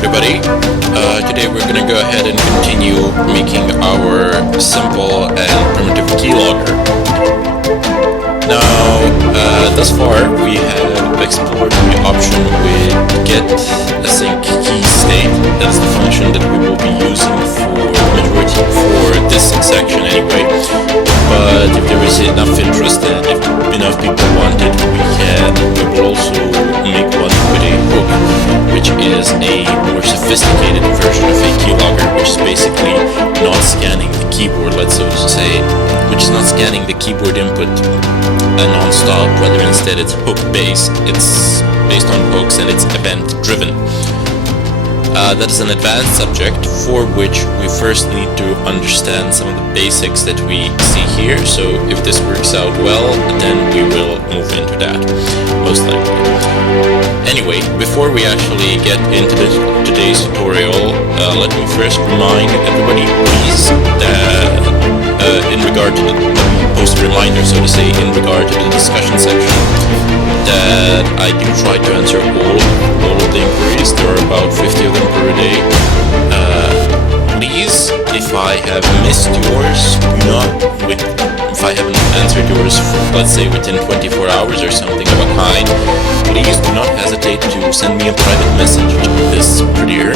everybody. Today we're gonna go ahead and continue making our simple and primitive keylogger. Now, thus far we have explored the option with getAsync key state. That is the function that we will be using for this section anyway. But if there is enough interest and if enough people want it, we will also make one with a hook, which is a more sophisticated version of a keylogger, which is basically not scanning the keyboard, let's so to say, which is not scanning the keyboard input non-stop, rather instead it's hook-based. It's based on hooks and it's event-driven. That is an advanced subject for which we first need to understand some of the basics that we see here. So if this works out well, then we will move into that, most likely. Anyway, before we actually get into today's tutorial, let me first remind everybody, please, that in regard to post a reminder, so to say, in regard to the discussion section, that I do try to answer all of the inquiries. There are about 50 of them per day. Please, if I have missed yours, if I haven't answered yours, let's say within 24 hours or something of a kind, please do not hesitate to send me a private message. This pretty here.